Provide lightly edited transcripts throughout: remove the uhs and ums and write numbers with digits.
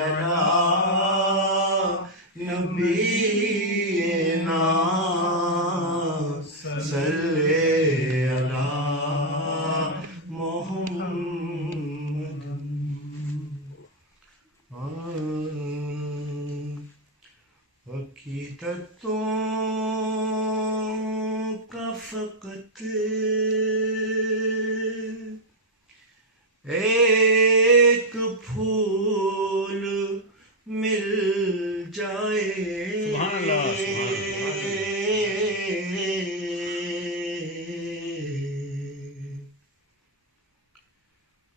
علی نبینا صلی علی محمد. حقیقتوں کا فقط ایک پھول مل جائے. سبحان اللہ،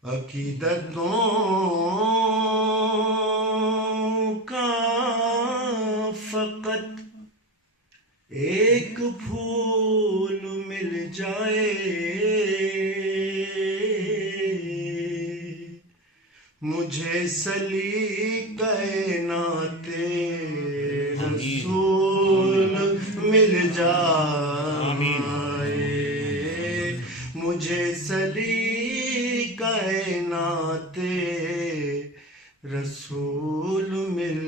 عقیدتوں کا فقط ایک پھول مل جائے. مجھے سلیقہ نعت رسول مل جائے. مجھے سلیقہ نعت رسول مل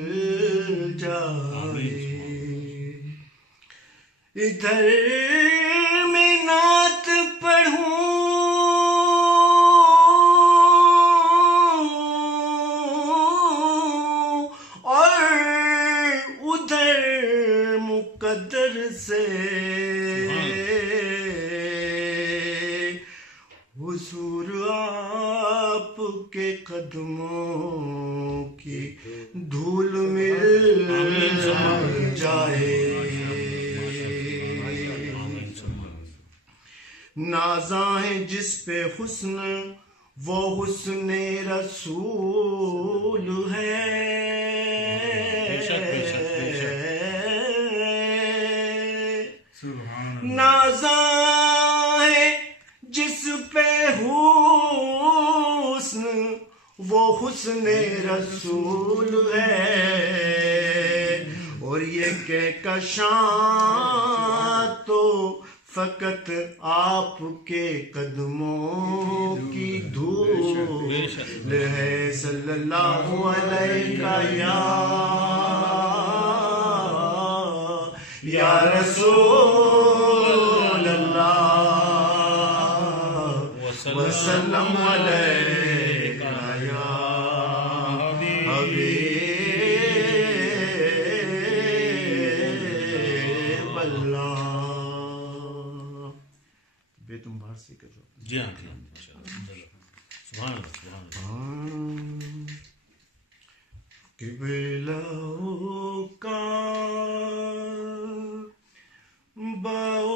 جائے. ادھر میں نعت پڑھوں اور ادھر مقدر سے حضور آپ کے قدموں کی دھول مل جائے. نازاں ہے جس پہ حسن وہ حسن رسول ہے. نازاں ہے جس پہ حسن وہ حسن رسول ہے. اور یہ کہ کشاں تو فقط آپ کے قدموں کی دھول ہے. صلی اللہ علیہ یا رسول اللہ وسلم علیہ یا حبیب اللہ. بے تم باہر سے کر. جی ہاں جی ہاں سبحان اللہ سبحان اللہ. قبلہ کا باو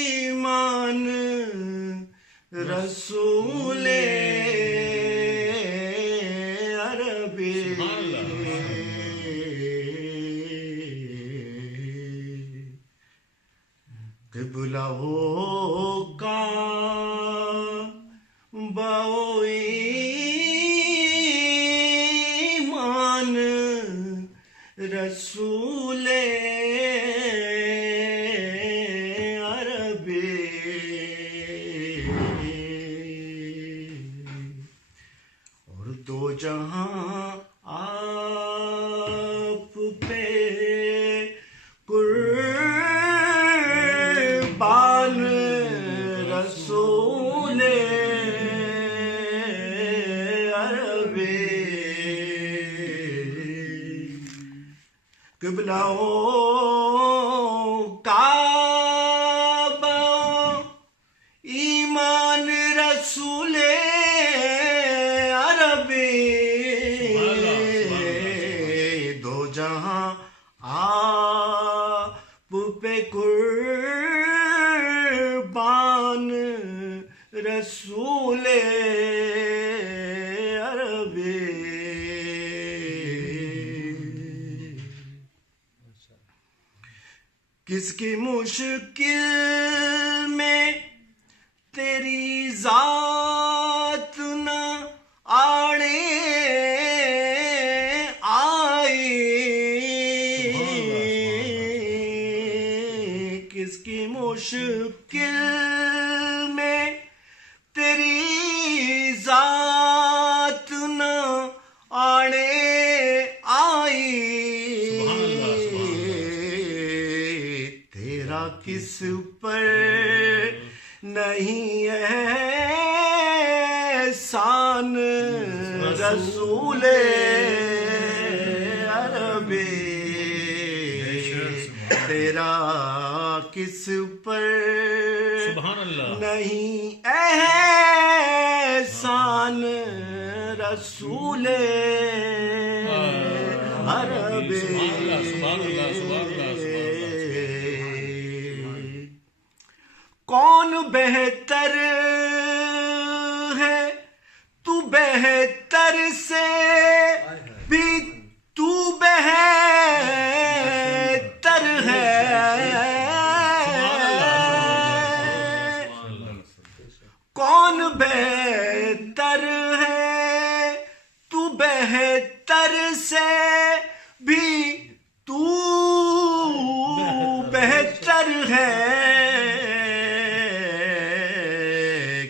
ایمان رسول عربی. قبلہ کا باو ایمان رسول عربی. اور دو جہاں آپ پہ قربان رسول عربی. قبلہ کعبہ ایمان رسول عربی. دو جہاں آپ پہ قربان رسول عربی. کس کی مشکل میں تیری ذات نہ آڑے آئی. کس کی مشکل میں تیری ذات نہ کس پر نہیں احسان رسول عربی تیرا کس پر سبحان اللہ نہیں احسان رسول عربی سبحان اللہ سبحان اللہ کون بہتر ہے تو بہتر سے بھی تو بہتر ہے کون بہتر ہے تو بہتر سے بھی تو بہتر ہے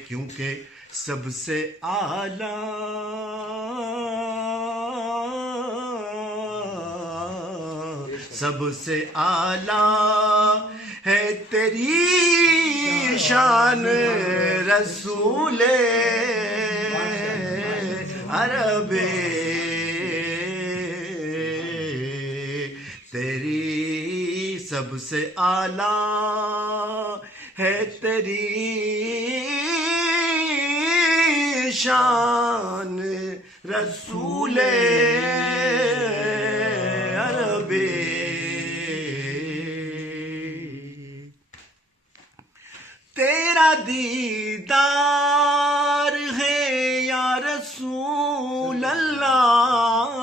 کیونکہ سب سے اعلیٰ سب سے اعلیٰ ہے تیری شان رسول عربی تیری سب سے اعلیٰ ہے تیری شان رسول عربی تیرا دیدار ہے یا رسول اللہ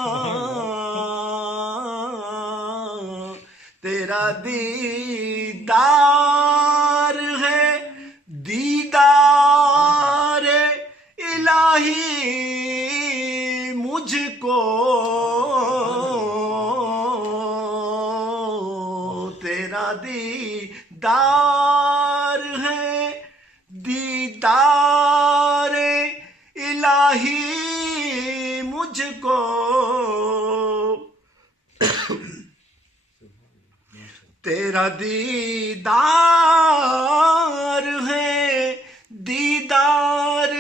تیرا دیدار ہے دیدار الہی مجھ کو تیرا دیدار ہے دیدار الہی مجھ کو تیرا دیدار ہے دیدار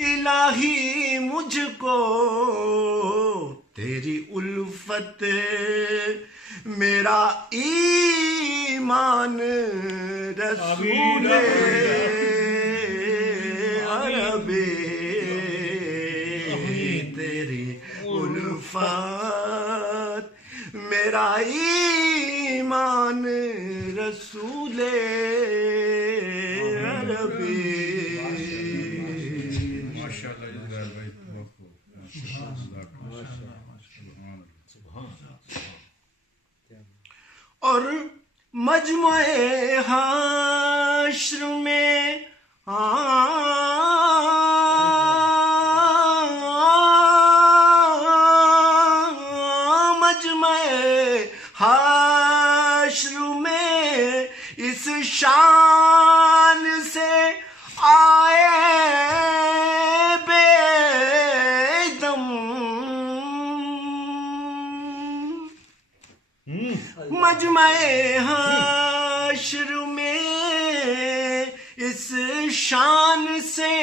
الہی مجھ کو تیری الفت میرا ایمان رسول عربی تیری الفت میرا ایمان رسول عربی اور مجمع حشر میں مجمع حشر میں اس شان سے آئے بے دم مجمع حشر میں اس شان سے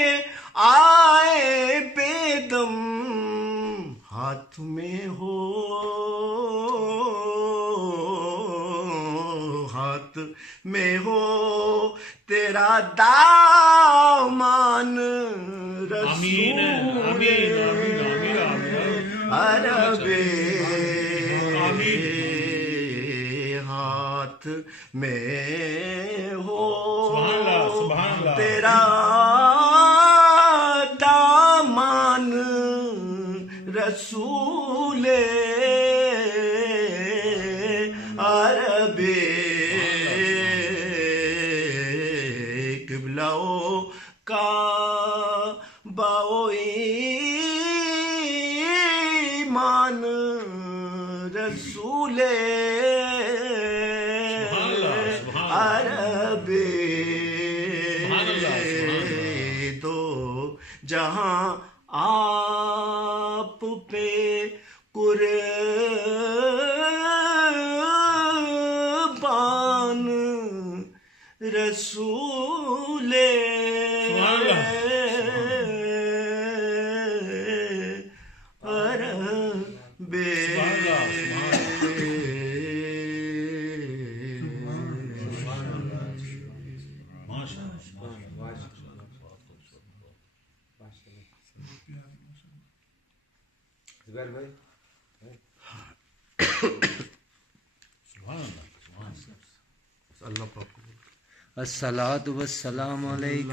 آئے بے دم ہاتھ میں ہو ہاتھ میں ہو تیرا دامان رسول عربی ہاتھ میں ہو تیرا دامان رسول عربی قبلہ کا باؤ ایمان رسول عربی تو جہاں آپ پہ قربان سبحان اللہ عرب زبیر بھائی اللہ پاک الصلاۃ والسلام علیکم